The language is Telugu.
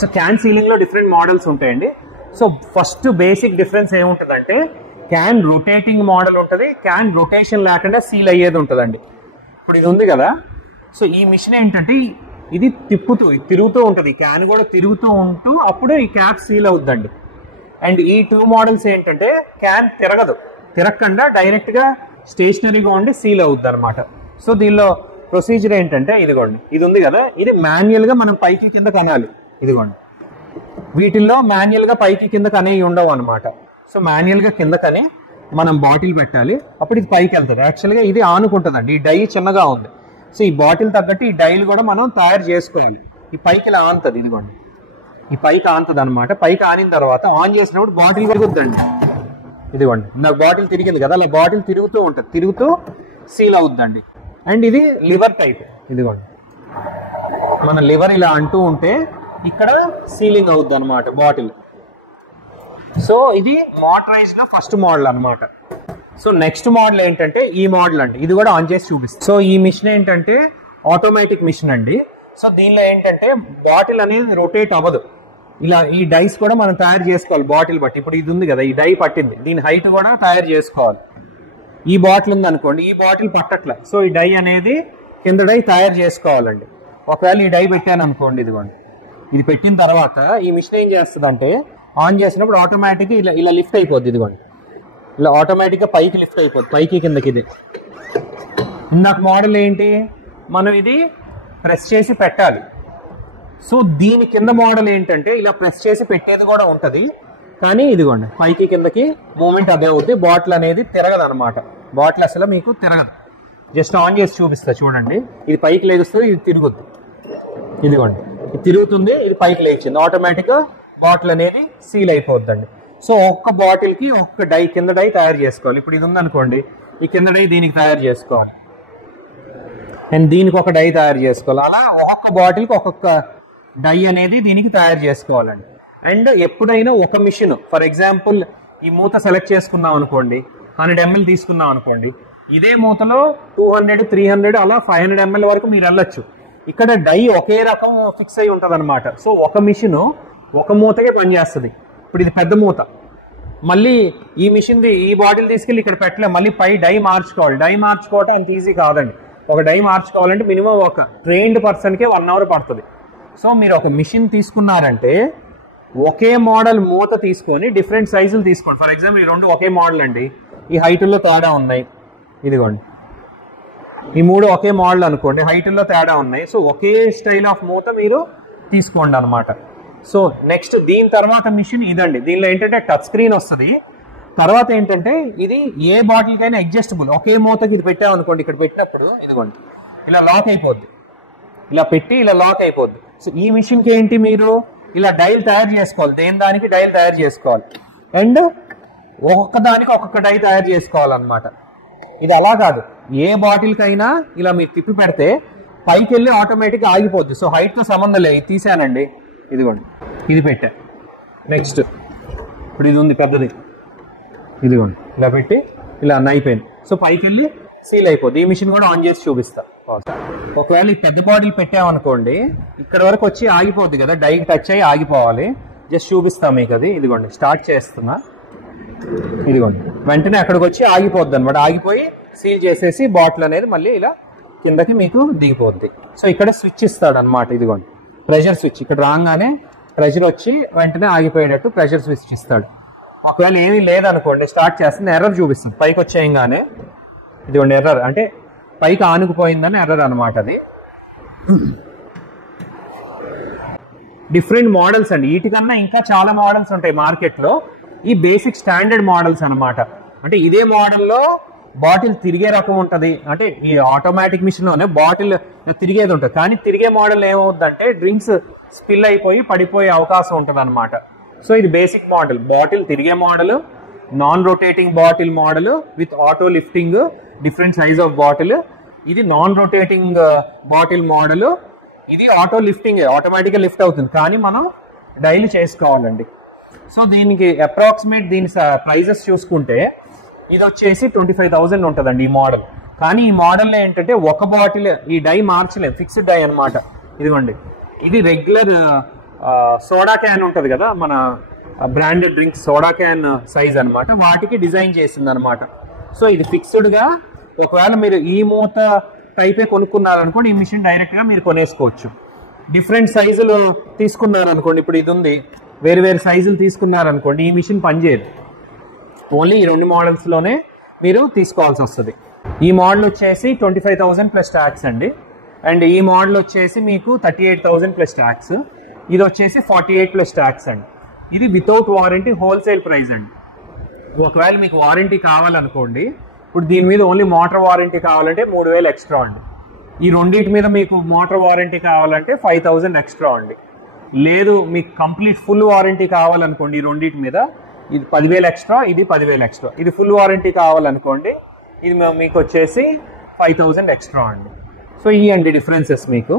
సో క్యాన్ సీలింగ్ లో డిఫరెంట్ మోడల్స్ ఉంటాయండి. సో ఫస్ట్ బేసిక్ డిఫరెన్స్ ఏముంటుందంటే క్యాన్ రొటేటింగ్ మోడల్ ఉంటుంది, క్యాన్ రొటేషన్ లేకుండా సీల్ అయ్యేది ఉంటుందండి. ఇప్పుడు ఇది ఉంది కదా, సో ఈ మిషన్ ఏంటంటే ఇది తిరుగుతూ ఉంటుంది, క్యాన్ కూడా తిరుగుతూ ఉంటూ అప్పుడే ఈ క్యాప్ సీల్ అవుద్దండి. అండ్ ఈ 2 మోడల్స్ ఏంటంటే క్యాన్ తిరగకుండా డైరెక్ట్ గా స్టేషనరీగా ఉండి సీల్ అవుద్ది అనమాట. సో దీనిలో ప్రొసీజర్ ఏంటంటే ఇదిగోండి, ఇది ఉంది కదా, ఇది మాన్యువల్ గా మనం పైకి కింద కనాలి. ఇదిగోండి, వీటిల్లో మాన్యువల్ గా పైకి కింద కనేవి ఉండవు అనమాట. సో మాన్యువల్ గా కింద కని మనం బాటిల్ పెట్టాలి, అప్పుడు ఇది పైకి వెళ్తుంది. యాక్చువల్గా ఇది ఆనుకుంటుందండి, ఈ డై చిన్నగా ఉంది. సో ఈ బాటిల్ తగ్గట్టు ఈ డైలు కూడా మనం తయారు చేసుకోవాలి. ఈ పైకి ఇలా ఆనుతుంది, ఇదిగోండి ఈ పైకి ఆనుతుంది అనమాట. పైకి ఆనిన తర్వాత ఆన్ చేసినప్పుడు బాటిల్ తిరుగుద్దండి. ఇదిగోండి నాకు బాటిల్ తిరిగింది కదా, అలా బాటిల్ తిరుగుతూ ఉంటుంది, తిరుగుతూ సీల్ అవుద్దండి. అండ్ ఇది లివర్ టైప్, ఇదిగోండి మన లివర్ ఇలా అంటూ ఉంటే ఇక్కడ సీలింగ్ అవుద్ది అనమాట బాటిల్. సో ఇది మోటరైజ్డ్ ఫస్ట్ మోడల్ అనమాట. సో నెక్స్ట్ మోడల్ ఏంటంటే ఈ మోడల్ అండి, ఇది కూడా ఆన్ చేసి చూపిస్తుంది. సో ఈ మిషన్ ఏంటంటే ఆటోమేటిక్ మిషన్ అండి. సో దీనిలో ఏంటంటే బాటిల్ అనేది రొటేట్ అవ్వదు, ఇలా ఈ డైస్ కూడా మనం తయారు చేసుకోవాలి బాటిల్ బట్టి. ఇప్పుడు ఇది ఉంది కదా, ఈ డై పట్టింది, దీని హైట్ కూడా తయారు చేసుకోవాలి. ఈ బాటిల్ ఉంది అనుకోండి, ఈ బాటిల్ పట్టట్లే, సో ఈ డై అనేది కింద డై తయారు చేసుకోవాలండి. ఒకవేళ ఈ డై పెట్టాను అనుకోండి, ఇదిగోండి ఇది పెట్టిన తర్వాత ఈ మిషన్ ఏం చేస్తుంది అంటే ఆన్ చేసినప్పుడు ఆటోమేటిక్ ఇలా లిఫ్ట్ అయిపోద్ది. ఇదిగోండి ఇలా ఆటోమేటిక్ గా పైకి లిఫ్ట్ అయిపోద్ది, పైకి కిందకి. ఇది ఇందాక మోడల్ ఏంటి, మనం ఇది ప్రెస్ చేసి పెట్టాలి. సో దీని కింద మోడల్ ఏంటంటే ఇలా ప్రెస్ చేసి పెట్టేది కూడా ఉంటది, కానీ ఇదిగోండి పైకి కిందకి మూమెంట్ అదే అవుద్ది, బాటిల్ అనేది తిరగదు అనమాట. బాటిల్ అసలు మీకు తిరగదు. జస్ట్ ఆన్ చేసి చూపిస్తా చూడండి, ఇది పైకి లేగుస్తుంది, ఇది తిరుగుద్ది. ఇదిగోండి ఇది తిరుగుతుంది, ఇది పైకి లేచింది, ఆటోమేటిక్ గా బాటిల్ అనేది సీల్ అయిపోద్దండి. సో ఒక్క బాటిల్ కి ఒక్క డై కింద డై తయారు చేసుకోవాలి. ఇప్పుడు ఇది ఉందనుకోండి, ఈ కింద డై దీనికి తయారు చేసుకోవాలి, అండ్ దీనికి ఒక డై తయారు చేసుకోవాలి. అలా ఒక్కొక్క బాటిల్ కి ఒక్కొక్క డై అనేది దీనికి తయారు చేసుకోవాలండి. అండ్ ఎప్పుడైనా ఒక మిషన్, ఫర్ ఎగ్జాంపుల్ ఈ మూత సెలెక్ట్ చేసుకున్నాం అనుకోండి, 100 ml తీసుకున్నాం అనుకోండి, ఇదే మూతలో 200, 300 అలా 500 ml వరకు మీరు వెళ్ళొచ్చు. ఇక్కడ డై ఒకే రకం ఫిక్స్ అయి ఉంటుంది అనమాట. సో ఒక మిషన్ ఒక మూతకే పనిచేస్తుంది. ఇప్పుడు ఇది పెద్ద మూత, మళ్ళీ ఈ మిషన్ ఈ బాటిల్ తీసుకెళ్ళి ఇక్కడ పెట్టలే, మళ్ళీ పై డై మార్చుకోవాలి. డై మార్చుకోవటం అంత ఈజీ కాదండి. ఒక డై మార్చుకోవాలంటే మినిమం ఒక ట్రైన్డ్ పర్సన్కే 1 hour పడుతుంది. సో మీరు ఒక మిషన్ తీసుకున్నారంటే ఒకే మోడల్ మూత తీసుకొని డిఫరెంట్ సైజులు తీసుకోండి. ఫర్ ఎగ్జాంపుల్ ఈ 2 ఒకే మోడల్ అండి, ఈ హైట్లో తేడా ఉన్నాయి, ఇదిగోండి ఈ 3 ఒకే మోడల్ అనుకోండి, హైట్లో తేడా ఉన్నాయి. సో ఒకే స్టైల్ ఆఫ్ మూత మీరు తీసుకోండి అనమాట. సో నెక్స్ట్ దీని తర్వాత మిషన్ ఇదండి, దీనిలో ఏంటంటే టచ్ స్క్రీన్ వస్తుంది. తర్వాత ఏంటంటే ఇది ఏ బాటిల్ కైనా అడ్జస్టబుల్, ఒకే మూతకి ఇది పెట్టామనుకోండి, ఇక్కడ పెట్టినప్పుడు ఇదిగోండి ఇలా లాక్ అయిపోద్ది, ఇలా పెట్టి ఇలా లాక్ అయిపోద్ది. సో ఈ మిషన్కి ఏంటి, మీరు ఇలా డైల్ తయారు చేసుకోవాలి, దేని దానికి డైల్ తయారు చేసుకోవాలి, అండ్ ఒక్కొక్క దానికి ఒక్కొక్క డై తయారు చేసుకోవాలన్నమాట. ఇది అలా కాదు, ఏ బాటిల్ కైనా ఇలా మీరు తిప్పి పెడితే పైకి వెళ్ళి ఆటోమేటిక్గా ఆగిపోద్ది. సో హైట్ తో సంబంధం లేదు, ఇది తీసానండి, ఇదిగోండి ఇది పెట్టా. నెక్స్ట్ ఇప్పుడు ఇది ఉంది పెద్దది, ఇదిగోండి ఇలా పెట్టి ఇలా అయిపోయింది. సో పైకి వెళ్ళి సీల్ అయిపోద్ది. ఈ మిషన్ కూడా ఆన్ చేసి చూపిస్తా. ఒకవేళ ఈ పెద్ద బాటిల్ పెట్టామనుకోండి, ఇక్కడ వరకు వచ్చి ఆగిపోద్ది కదా, డై టచ్ అయ్యి ఆగిపోవాలి. జస్ట్ చూపిస్తాం మీకు అది. ఇదిగోండి స్టార్ట్ చేస్తున్నా, ఇదిగోండి వెంటనే అక్కడికి వచ్చి ఆగిపోద్ది అనమాట. ఆగిపోయి సీల్ చేసేసి బాటిల్ అనేది మళ్ళీ ఇలా కిందకి మీకు దిగిపోద్ది. సో ఇక్కడ స్విచ్ ఇస్తాడు అనమాట, ఇదిగోండి ప్రెషర్ స్విచ్. ఇక్కడ రాగానే ప్రెషర్ వచ్చి వెంటనే ఆగిపోయేటట్టు ప్రెషర్ స్విచ్ ఇస్తాడు. ఒకవేళ ఏమీ లేదనుకోండి, స్టార్ట్ చేస్తుంది, ఎర్రర్ చూపిస్తుంది పైకి వచ్చేయంగానే. ఇదిగోండి ఎర్రర్ అంటే పైకి ఆనుకుపోయిందని ఎర్రర్ అనమాట. అది డిఫరెంట్ మోడల్స్ అండి, వీటికన్నా ఇంకా చాలా మోడల్స్ ఉంటాయి మార్కెట్లో. ఈ బేసిక్ స్టాండర్డ్ మోడల్స్ అనమాట. అంటే ఇదే మోడల్లో బాటిల్ తిరిగే రకం ఉంటుంది, అంటే ఈ ఆటోమేటిక్ మిషన్ లోనే బాటిల్ తిరిగేది ఉంటుంది. కానీ తిరిగే మోడల్ ఏమవుద్దంటే డ్రింక్స్ స్పిల్ అయిపోయి పడిపోయే అవకాశం ఉంటుంది అనమాట. సో ఇది బేసిక్ మోడల్, బాటిల్ తిరిగే model, non rotating bottle model with auto lifting, different size of bottle. ఇది నాన్ రొటేటింగ్ బాటిల్ మోడల్, ఇది ఆటో లిఫ్టింగ్, ఆటోమేటిక్గా లిఫ్ట్ అవుతుంది, కానీ మనం డైలీ చేసుకోవాలండి. సో దీనికి అప్రాక్సిమేట్ దీని ప్రైజెస్ చూసుకుంటే ఇది వచ్చేసి 25,000 ఉంటుందండి ఈ మోడల్. కానీ ఈ మోడల్లో ఏంటంటే ఒక బాటిల్ ఈ డై మార్చలేదు, ఫిక్స్డ్ డై అనమాట. ఇదిగోండి ఇది రెగ్యులర్ సోడా క్యాన్ ఉంటుంది కదా, మన branded drink soda can size అనమాట, వాటికి డిజైన్ చేసింది అనమాట. సో ఇది ఫిక్స్డ్గా ఒకవేళ మీరు ఈ మూత టైపే కొనుక్కున్నారనుకోండి, ఈ మిషన్ డైరెక్ట్గా మీరు కొనేసుకోవచ్చు. డిఫరెంట్ సైజులు తీసుకున్నారనుకోండి, ఇప్పుడు ఇది ఉంది, వేరు వేరు సైజులు తీసుకున్నారనుకోండి, ఈ మిషన్ పనిచేయదు. ఓన్లీ ఈ 2 మోడల్స్లోనే మీరు తీసుకోవాల్సి వస్తుంది. ఈ మోడల్ వచ్చేసి 25,000 ప్లస్ ట్యాక్స్ అండి. అండ్ ఈ మోడల్ వచ్చేసి మీకు 38,000 ప్లస్ ట్యాక్స్. ఇది వచ్చేసి 48 ప్లస్ ట్యాక్స్ అండి. ఇది వితౌట్ వారంటీ హోల్సేల్ ప్రైస్ అండి. ఒకవేళ మీకు వారంటీ కావాలనుకోండి, ఇప్పుడు దీని మీద ఓన్లీ మోటార్ వారంటీ కావాలంటే 3,000 ఎక్స్ట్రా అండి. ఈ రెండింటి మీద మీకు మోటార్ వారంటీ కావాలంటే 5,000 ఎక్స్ట్రా అండి. లేదు మీకు కంప్లీట్ ఫుల్ వారంటీ కావాలనుకోండి, ఈ రెండింటి మీద ఇది 10,000 ఎక్స్ట్రా, ఇది 10,000 ఎక్స్ట్రా. ఇది ఫుల్ వారంటీ కావాలనుకోండి, ఇది మీకు వచ్చేసి 5,000 ఎక్స్ట్రా అండి. సో ఈ అండి డిఫరెన్సెస్ మీకు.